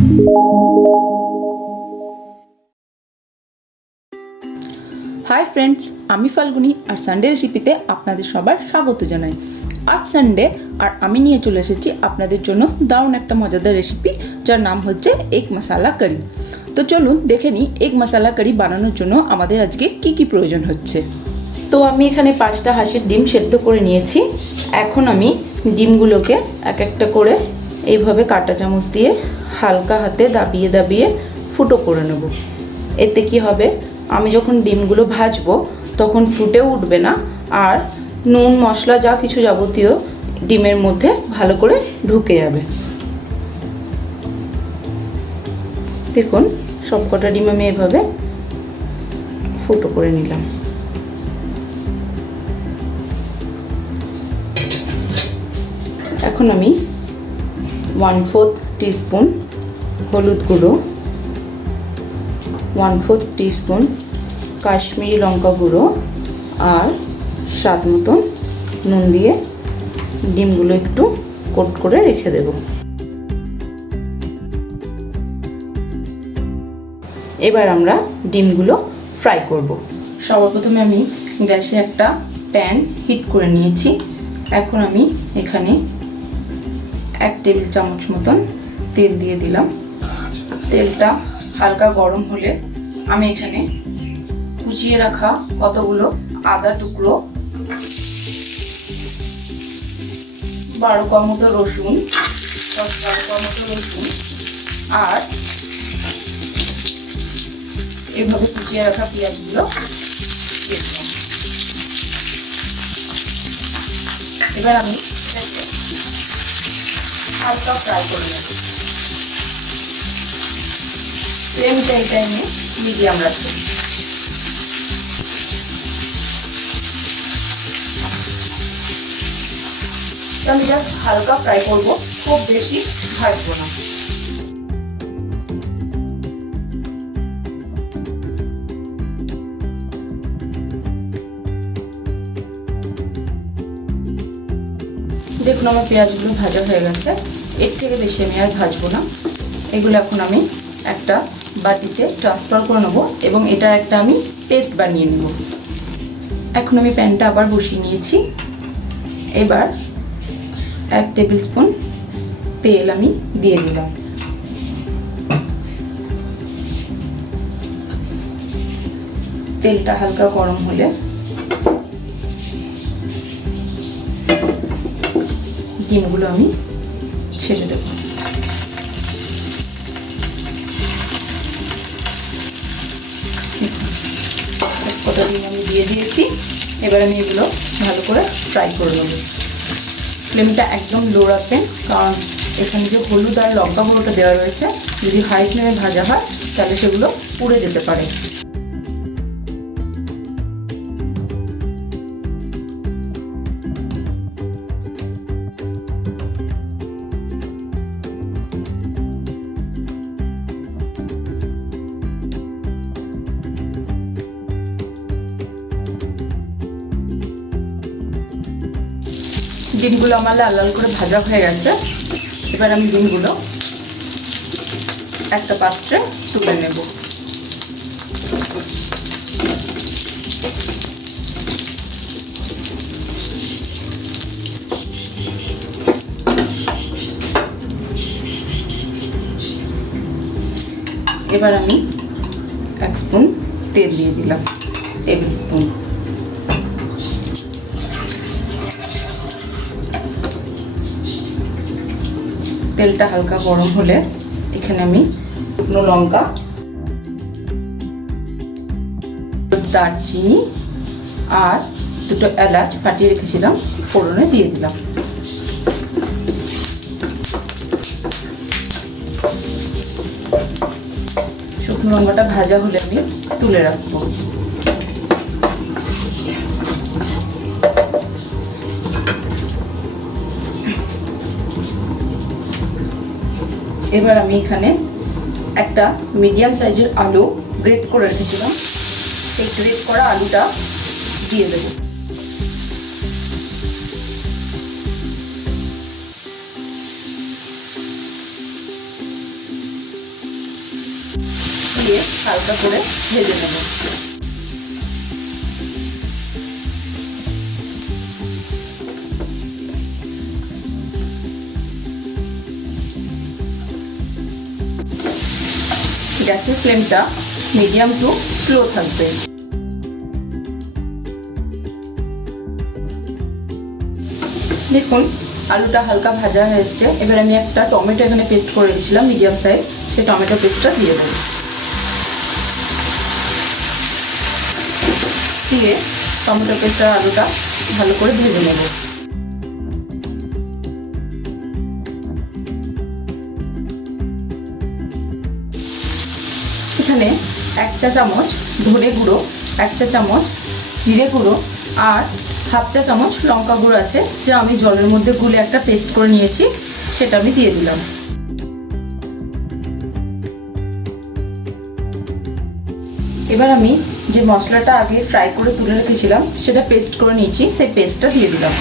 Hi friends, আমি ফাল্গুনি আর Sunday রেসিপিতে আপনাদের সবার স্বাগত জানাই। আজ সানডে আর আমি নিয়ে চলে এসেছি আপনাদের জন্য দারুণ একটা মজাদার রেসিপি, যার নাম হচ্ছে এগ মশালা কারি। তো চলুন দেখে নিই এগ মশালা কারি বানানোর জন্য আমাদের আজকে কি কি প্রয়োজন হচ্ছে। তো আমি এখানে 5টা হাঁসের ডিম সেদ্ধ করে নিয়েছি। এখন আমি ডিমগুলোকে এক একটা করে এইভাবে কাঁটা চামচ দিয়ে হালকা হাতে দাবিয়ে দাবিয়ে ফুটো করে নেব। এতে কি হবে, আমি যখন ডিমগুলো ভাজবো তখন ফুটেও উঠবে না, আর নুন মশলা যা কিছু যাবতীয় ডিমের মধ্যে ভালো করে ঢুকে যাবে। দেখুন, সবকটা ডিম আমি এভাবে ফুটো করে নিলাম। এখন আমি 1/4 টিস্পুন হলুদ গুঁড়ো, 1/4 টিস্পুন কাশ্মীরি লঙ্কা গুঁড়ো আর স্বাদ মতন নুন দিয়ে ডিমগুলো একটু কোট করে রেখে দেব। এবার আমরা ডিমগুলো ফ্রাই করব। সবার প্রথমে আমি গ্যাসে একটা প্যান হিট করে নিয়েছি। এখন আমি এখানে 1 টেবিল চামচ মতন তেল দিয়ে দিলাম। তেলটা হালকা গরম হলে আমি এখানে কুচিয়ে রাখা কতগুলো আদা টুকরো, 12 কোয়া মতো রসুন, 10-12 কোয়া মতো রসুন আর এইভাবে কুচিয়ে রাখা পেঁয়াজগুলো দিয়ে দিলাম। এবার আমি এটাকে হালকা ফ্রাই করে নেব। ফ্লেমটা এই টাইমে মিডিয়াম রাখবো। আমি জাস্ট হালকা ফ্রাই করব, খুব বেশি ভাজবো না। দেখুন, আমার পেঁয়াজগুলো ভাজা হয়ে গেছে। এর থেকে বেশি আমি আর ভাজবো না। এগুলো এখন আমি একটা বাটিতে ট্রান্সফার করে নেব এবং এটার একটা আমি পেস্ট বানিয়ে নেব। এখন আমি প্যানটা আবার বসিয়ে নিয়েছি। এবার 1 টেবিল স্পুন তেল আমি দিয়ে দিলাম। তেলটা হালকা গরম হলে ডিমগুলো আমি ছেড়ে দেব। কটা ডিম আমি দিয়ে দিয়েছি। এবার আমি এগুলো ভালো করে ফ্রাই করে নেব। ফ্লেমটা একদম লো রাখবেন, কারণ এখানে যে হলুদ আর লঙ্কা গুঁড়োটা দেওয়া রয়েছে, যদি হাই ফ্লেমে ভাজা হয় তাহলে সেগুলো পুড়ে যেতে পারে। ডিমগুলো আমার লাল লাল করে ভাজা হয়ে গেছে। এবার আমি ডিমগুলো একটা পাত্রে তুলে নেব। এবার আমি 1 স্পুন তেল দিয়ে দিলাম, টেবিল স্পুন। তেলটা হালকা গরম হলে এখানে আমি শুকনো লঙ্কা, দারচিনি আর 2টো এলাচ ফাটিয়ে রেখেছিলাম ফোড়নে দিয়ে দিলাম। শুকনো লঙ্কাটা ভাজা হলে আমি তুলে রাখবো। এবার আমি এখানে একটা মিডিয়াম সাইজের আলু গ্রেট করে রেখেছিলাম, এই গ্রেট করা আলুটা দিয়ে দেব। দিয়ে হালকা করে ভেজে নেব। গ্যাসের ফ্লেমটা মিডিয়াম টু স্লো থাকবে। দেখুন আলুটা হালকা ভাজা হয়ে এসছে। এবার আমি একটা টমেটো এখানে পেস্ট করে দিয়েছিলাম মিডিয়াম সাইজ, সেই টমেটো পেস্টটা দিয়ে দেবো। দিয়ে টমেটো পেস্ট আর আলুটা ভালো করে ভেজে নেব। এখানে 1 চা চামচ ধনে গুঁড়ো, 1 চা চামচ জিরে গুঁড়ো আর হাফ চা চামচ লঙ্কা গুঁড়ো আছে, যা আমি জলের মধ্যে গুলে একটা পেস্ট করে নিয়েছি, সেটা আমি দিয়ে দিলাম। এবার আমি যে মশলাটা আগে ফ্রাই করে তুলে রেখেছিলাম সেটা পেস্ট করে নিয়েছি, সেই পেস্টটা দিয়ে দিলাম।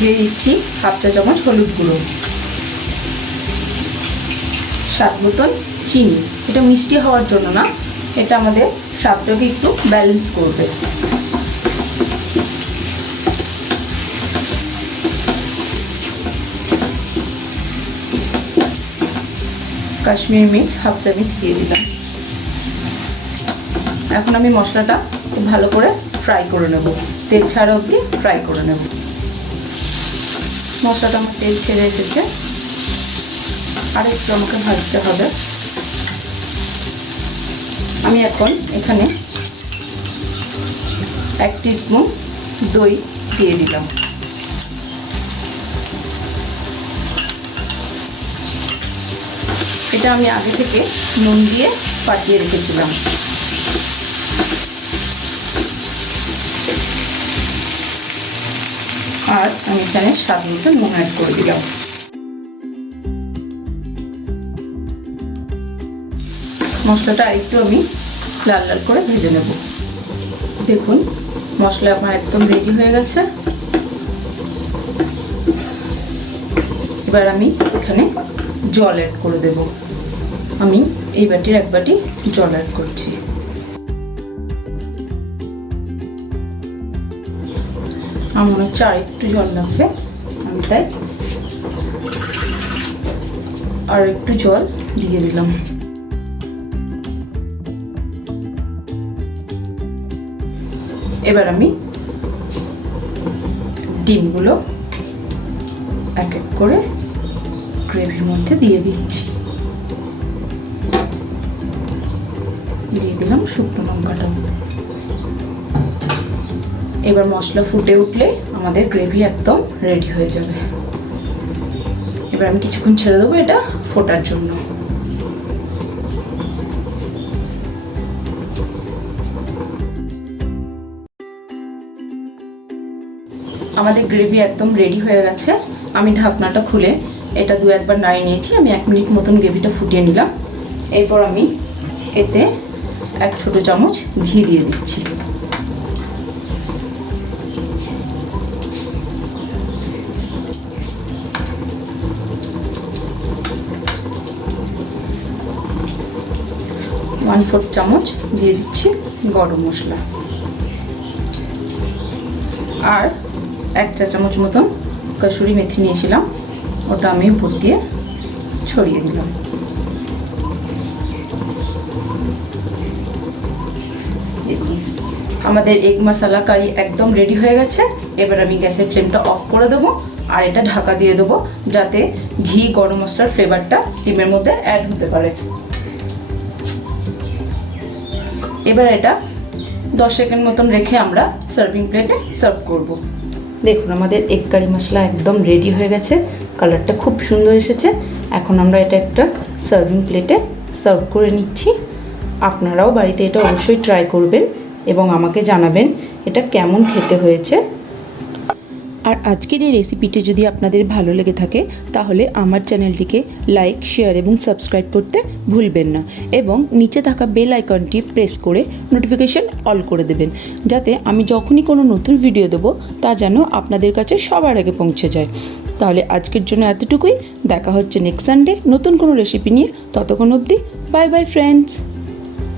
দিয়ে দিচ্ছি হাফ চা চামচ হলুদ গুঁড়ো, স্বাদ মতন চিনি। এটা মিষ্টি হওয়ার জন্য না, এটা আমাদের স্বাদটাকে একটু ব্যালেন্স করবে। কাশ্মীরি মির্চ হাফ চামচ দিয়ে দিলাম। এখন আমি মশলাটা খুব ভালো করে ফ্রাই করে নেব, তেল ছাড়া অবধি ফ্রাই করে নেব। মশলাটা আমার তেল ছেড়ে এসেছে, আর একটু আমাকে ভাজতে হবে। আমি এখন এখানে 1 টিস্পুন দই দিয়ে দিলাম। এটা আমি আগে থেকে নুন দিয়ে ফাটিয়ে রেখেছিলাম। আর আমি এখানে স্বাদ মতো নুন অ্যাড করে দিলাম। মশলাটা একটু আমি লাল লাল করে ভেজে নেব। দেখুন মশলা আমার একদম রেডি হয়ে গেছে। এবার আমি এখানে জল অ্যাড করে দেব। আমি এই বাটির 1 বাটি জল অ্যাড করছি। আমার মনে হচ্ছে আর একটু জল লাগবে, আমি তাই আর একটু জল দিয়ে দিলাম। এবার আমি ডিমগুলো এক এক করে গ্রেভির মধ্যে দিয়ে দিচ্ছি। দিয়ে দিলাম শুকনো লঙ্কাটা। এবার মশলা ফুটে উঠলে আমাদের গ্রেভি একদম রেডি হয়ে যাবে। এবার আমি কিছুক্ষণ ছেড়ে দেবো এটা ফোটার জন্য। আমাদের গ্রেভি একদম রেডি হয়ে গেছে। আমি ঢাকনাটা খুলে এটা 2-1 বার নাড়িয়ে নিয়েছি। আমি 1 মিনিট মতন গ্রেভিটা ফুটিয়ে নিলাম। এরপর আমি এতে 1 ছোট চামচ ঘি দিয়ে দিচ্ছি। ওয়ান 4 চামচ দিয়ে দিচ্ছি গরম মশলা, আর 1 চা চামচ মতন কাসুরি মেথি নিয়েছিলাম, ওটা আমি উপর দিয়ে ছড়িয়ে দিলাম। দেখুন আমাদের এগ মশলা কারি একদম রেডি হয়ে গেছে। এবার আমি গ্যাসের ফ্লেমটা অফ করে দেবো আর এটা ঢাকা দিয়ে দেবো, যাতে ঘি গরম মশলার ফ্লেভারটা ডিমের মধ্যে অ্যাড হতে পারে। এবার এটা 10 সেকেন্ড মতন রেখে আমরা সার্ভিং প্লেটে সার্ভ করব। দেখুন আমাদের এগ কারি মশলা একদম রেডি হয়ে গেছে, কালারটা খুব সুন্দর এসেছে। এখন আমরা এটা একটা সার্ভিং প্লেটে সার্ভ করে নিচ্ছি। আপনারাও বাড়িতে এটা অবশ্যই ট্রাই করবেন এবং আমাকে জানাবেন এটা কেমন খেতে হয়েছে। আর আর আজকের এই রেসিপিটি যদি আপনাদের ভালো লেগে থাকে তাহলে আমার চ্যানেলটিকে লাইক, শেয়ার এবং সাবস্ক্রাইব করতে ভুলবেন না এবং নিচে থাকা বেল আইকনটি প্রেস করে নোটিফিকেশন অল করে দেবেন, যাতে আমি যখনই কোনো নতুন ভিডিও দেবো তা যেন আপনাদের কাছে সবার আগে পৌঁছে যায়। তাহলে আজকের জন্য এতটুকুই। দেখা হচ্ছে নেক্সট সানডে নতুন কোনো রেসিপি নিয়ে। ততক্ষণ অবধি বাই বাই ফ্রেন্ডস।